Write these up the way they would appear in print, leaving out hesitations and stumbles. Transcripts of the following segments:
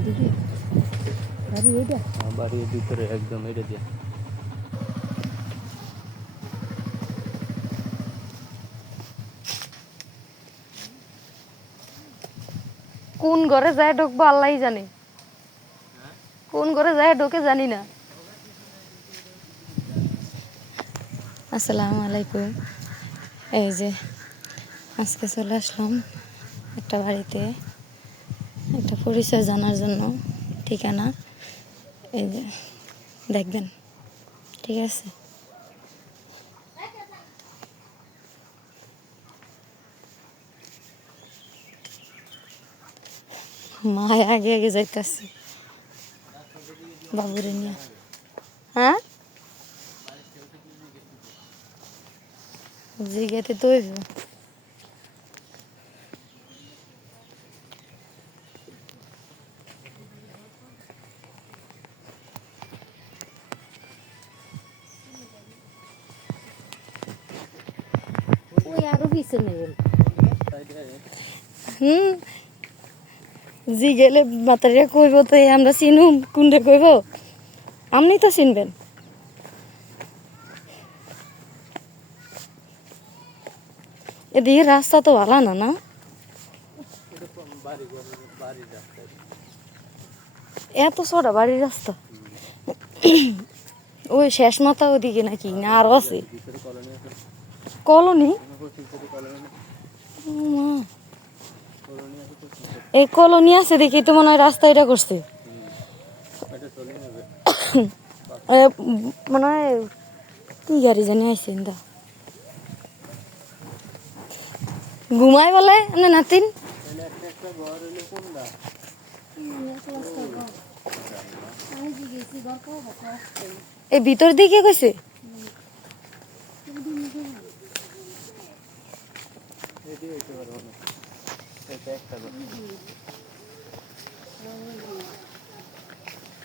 এদিকে বাড়ি এটা বাড়ির ভিতরে একদম এটা দিয়ে কোন ঘরে যায় ঢুকবো আল্লাহই জানে, কোন ঘরে যায় ঢোকে জানি না। আসসালামু আলাইকুম। এই যে আজকে চলে আসলাম একটা বাড়িতে, একটা পরিচয় জানার জন্য। ঠিকানা এই যে দেখবেন, ঠিক আছে? মা আগে আগে যাইতেছে বাবুরে নিয়ে। হ্যাঁ, জিগাতে তো ওই আরো পিছনে জি গেলে মাতারিয়া কইব তো আমরা চিনুম, কোনটা কইব? আপনি তো চিনবেন। এদিকে রাস্তা তো ভালো না, না? এত ছোটা বাড়ির রাস্তা? ওই শেষ মাথা ওদিকে নাকি, না আরো আছে কলোনি? এই কলোনি আছে দেখি তো মনে হয় রাস্তা এটা করছে। মনে হয় কি গাড়ি জানি আইসে দা ঘুমাই বলে না নাতিন। এই ভিতর দিকে কইছে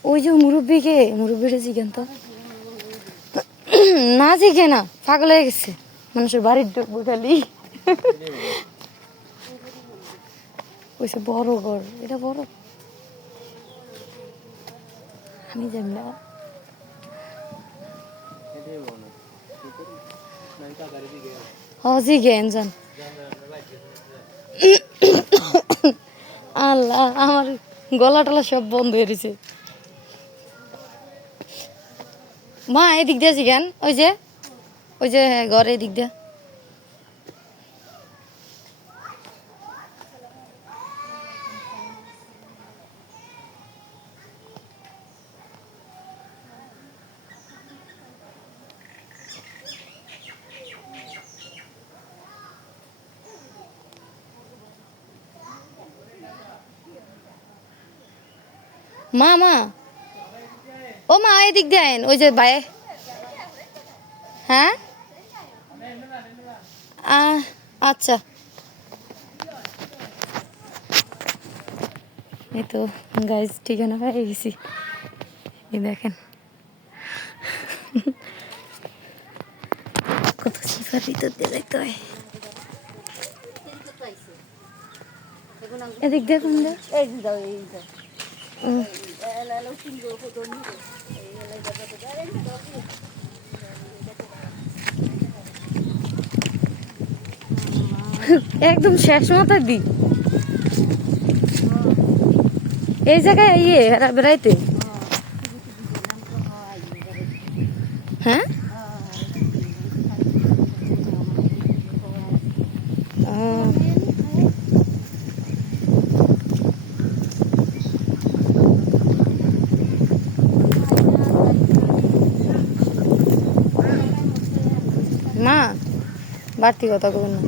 ওই যে মুরব্বীরে জিজ্ঞান তো না, জিজ্ঞে না, পাগল হয়ে গেছে মানুষের বাড়ির ঢুকবো খালি। কইছে বড় ঘর, এটা বড়, আমি জানি না। জি জ্ঞান জান। আল্লাহ, আমার গলা টলা সব বন্ধ হয়ে গেছে। মা এদিক দিয়ে জিজ্ঞান, ওই যে ঘর এদিক দিয়ে। মা ও মা এদিক দেন, ওই যে ভাই। হ্যাঁ, আচ্ছা। এই তো গাইজ ঠিকানা পেয়ে গেছি, এই দেখেন কত সিফার ভিতর দিয়ে দেখতে হয়। এদিক দেখুন, একদম শেষ মাথার দিক। এই জায়গায় বেড়াইতে। হ্যাঁ, মা বাড়তি কথা কব না।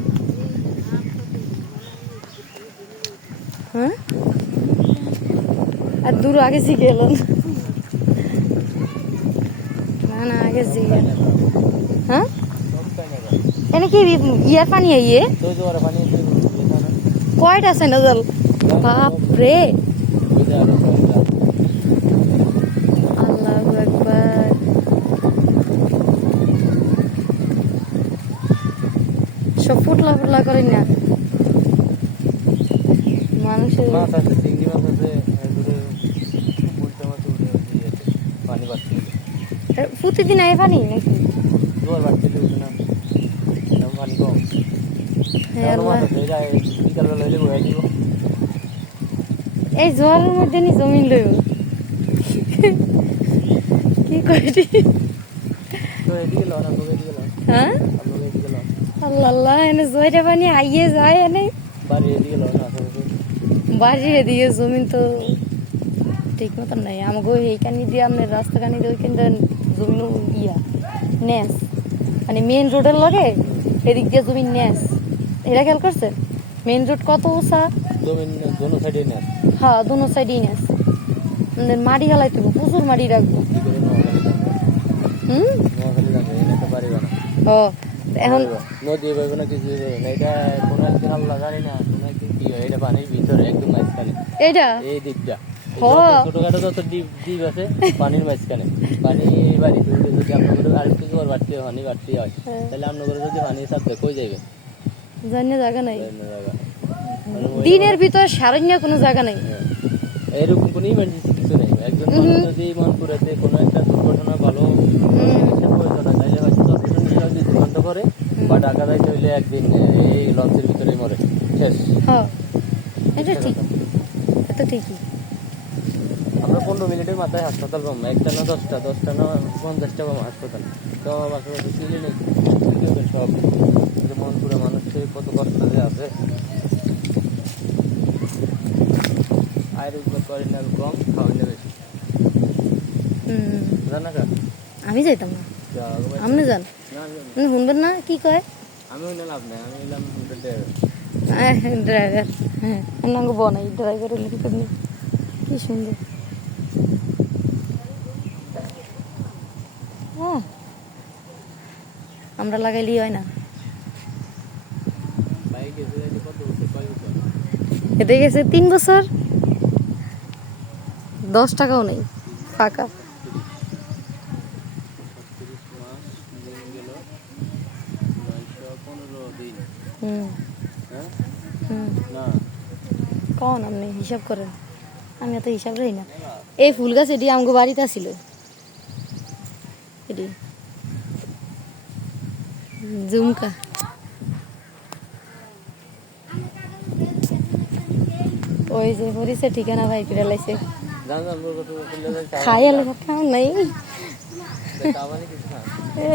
হ্যাঁ, আর দূর আগে শিখে এলো না আগে শিখে। হ্যাঁ, এনে কি ইয়ার পানি আইয়ে কয়টা আছে না জল? বাপরে, আল্লাহু আকবার। সব ফুটলা ফুটলা করেন না মানুষের। প্রতিদিন আয় পানি নাকি জোয়ার বাড়তে দিচ্ছে না এরকম পানি কম হে এখনো আল্লাহ। মাছ আছে এটা বিকালবেলা হইলে বয়ে দিব এই জোয়ারের মধ্যে নি জমিন লইব কি করি তো এদিকে লন আপনাকে এদিকে লন হ্যাঁ আপনাকে এদিকে লন আল্লাহ আল্লাহ এনে জয়টা পানি আইয়ে যায় এনে বাড়ি এদিকে লন আশেপাশে বাড়ির এদিকে জমিন তো ঠিক মতন নাই আমাকে এইখানি দিয়ে আপনার রাস্তা কানি দিয়ে ওইখানটা জমিন ইয়া ন্যাস মানে মেন রোডের লগে এদিক দিয়ে জমিন ন্যাস এরা খেয়াল করছে মেন রোড কত উঁচা জমিন দোনো সাইডে নেন হ্যাঁ দুনো সাইডেই ন্যাস আমাদের মাটি হেলাই দেবো প্রচুর মাটি রাখবো কি করে নোয়াখালী যাবে হুম নোয়াখালী যাবে এনে তো পারি না ও এখন নদী পাইব না কিছু পাইব না এটা কোনো একদিন আল্লাহ জানি না কোনো একদিন কি হয় এটা পানির ভিতরে একদম মাঝখানে এইটা এই দিকটা হ ছোটখাটো যত দ্বীপ আছে পানির মাঝখানে পানি বাড়িতে উঠে যদি আপনাদের আর একটু জোয়ার বাড়তে হয় পানি বাড়তে হয় হ্যাঁ। তাহলে আপনাদের যদি পানি চাপতে কই যাইবে জানি জায়গা নাই জায়গা দিনের ভিতর সারণ্য কোনো জায়গা নাই এরকম কোনো ইমার্জেন্সি কিছু নেই একজন মানুষ যদি মনপুরেতে কোনো একটা দুর্ঘটনা ভালো চিকিৎসার প্রয়োজন হয় তাহলে হয়তো 10 মিনিট লাগে 2 ঘন্টা পরে বা ঢাকা যাইতে হইলে একদিন এই লঞ্চের ভিতরে মরে শেষ হ্যাঁ এটা ঠিক এটা ঠিকই আমরা 15 মিনিটের মাথায় হাসপাতাল পাবো একটা না 10টা না 50টা পাবো হাসপাতাল তো আশেপাশে ক্লিনিক সব মনপুরে মানুষের কত কষ্ট যে আছে আয়ের উদ্যোগ করেন না কম খাওয়াইলে বেশি জানা কা আমি যাইতাম না আপনি যান আপনি শুনবেন না কি কয় আমি হইলে লাভ নাই আমি হইলাম ড্রাইভার হ্যাঁ নাঙ্গ বনাই ড্রাইভার হলে কি করবি কি সুন্দর হ্যাঁ আমরা লাগাইলি হয় না বাইক এসে যাইতে কত বছর কয় বছর এতে গেছে 3 বছর 10 টাকাও নেই ফাঁকা 30 মাস দিন গেল 915 দিন হুম হ্যাঁ হুম না কন আপনি হিসাব করেন আমি এত হিসাব রাখি না এই ফুল গাছ এটি আমগো বাড়িতে ছিল এটি ঝুমকা ওই যে পরিচয় ঠিকানা ভাই করে লাইছে জান জান বলবো তো বললে যাই খাই আলো খাও নাই খাওয়া মানে কিছু না এ